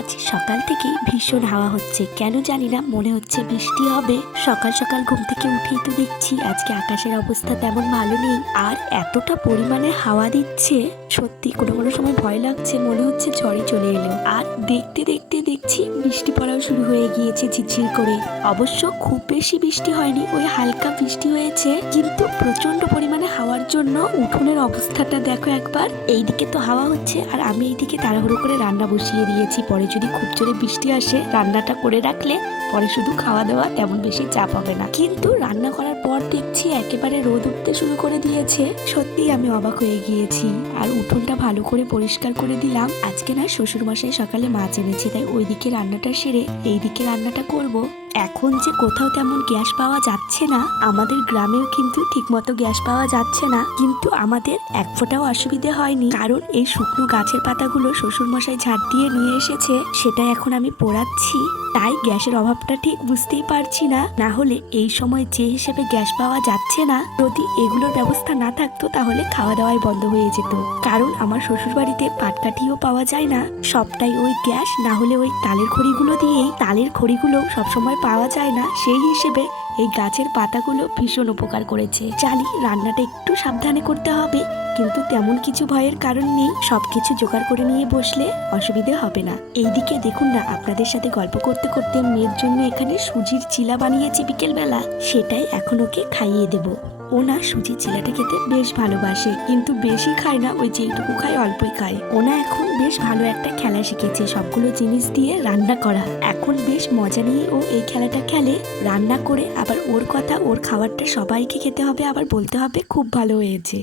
আজ সকাল থেকে ভীষণ হাওয়া হচ্ছে, কেন জানি না, মনে হচ্ছে বৃষ্টি হবে। সকাল সকাল ঘুম থেকে উঠেই তো দেখছি আজকে আকাশের অবস্থা তেমন ভালো নেই, আর এতটা পরিমাণে হাওয়া দিচ্ছে, সত্যি কোনো কোনো সময় ভয় লাগছে, মনে হচ্ছে ঝড়ই চলে এলো। আর দেখতে দেখতে দেখছি বৃষ্টি পড়াও শুরু হয়ে গিয়েছে ঝিরঝির করে। অবশ্য খুব বেশি বৃষ্টি হয়নি, ওই হালকা বৃষ্টি হয়েছে, কিন্তু প্রচন্ড পরিমাণে হাওয়ার জন্য উঠোনের অবস্থাটা দেখো একবার। এইদিকে তো হাওয়া হচ্ছে আর আমি এইদিকে তাড়াহুড়ো করে রান্না বসিয়ে দিয়েছি। পরে যদি খুব জোরে বৃষ্টি আসে, রান্নাটা করে রাখলে পরে শুধু খাওয়া দাওয়া তেমন বেশি চাপ হবে না। কিন্তু রান্না করার পর দেখছি একেবারে রোদ উঠতে শুরু করে দিয়েছে। সত্যি আমি অবাক হয়ে গিয়েছি। আর উঠোনটা ভালো করে পরিষ্কার করে দিলাম। আজকে না শ্বশুর মশাই সকালে মাছ এনেছে, তাই ওইদিকে রান্নাটা সেরে এইদিকে রান্নাটা করব। এখন যে কোথাও তেমন গ্যাস পাওয়া যাচ্ছে না, আমাদের গ্রামেও কিন্তু ঠিকমতো গ্যাস পাওয়া যাচ্ছে না, কিন্তু আমাদের এক ফোঁটাও অসুবিধে হয়নি, কারণ এই শুকনো গাছের পাতাগুলো শ্বশুরমশাই ঝাড় দিয়ে নিয়ে এসেছে, সেটা এখন আমি পোড়াচ্ছি। তাই গ্যাসের অভাবটা ঠিক বুঝতেই পারছি না। না হলে এই সময় যে হিসেবে গ্যাস পাওয়া যাচ্ছে না, যদি এগুলোর ব্যবস্থা না থাকতো তাহলে খাওয়া দাওয়াই বন্ধ হয়ে যেত। কারণ আমার শ্বশুর বাড়িতে পাটকাঠিও পাওয়া যায় না, সবটাই ওই গ্যাস, না হলে ওই তালের খড়িগুলো দিয়েই। তালের খড়িগুলো সবসময় পাওয়া যায় না, সেই হিসেবে এই গাছের পাতাগুলো ভীষণ উপকার করেছে। জানি রান্নাটা একটু সাবধানে করতে হবে, কিন্তু তেমন কিছু ভয়ের কারণ নেই, সবকিছু জোগাড় করে নিয়ে বসলে অসুবিধে হবে না। এইদিকে দেখুন না, আপনাদের সাথে গল্প করতে করতে মেয়ের জন্য এখানে সুজির চিলা বানিয়েছি বিকেলবেলা, সেটাই এখন ওকে খাইয়ে দেব। ও না সুজির চিলাটা খেতে বেশ ভালোবাসে, কিন্তু বেশি খায় না, ওই যেইটুকু খায় অল্পই খায়। ও না এখন বেশ ভালো একটা খেলা শিখেছে, সবগুলো জিনিস দিয়ে রান্না করা। এখন বেশ মজা নিয়ে ও এই খেলাটা খেলে, রান্না করে আবার ওর কথা, ওর খাবারটা সবাইকে খেতে হবে, আবার বলতে হবে খুব ভালো হয়েছে।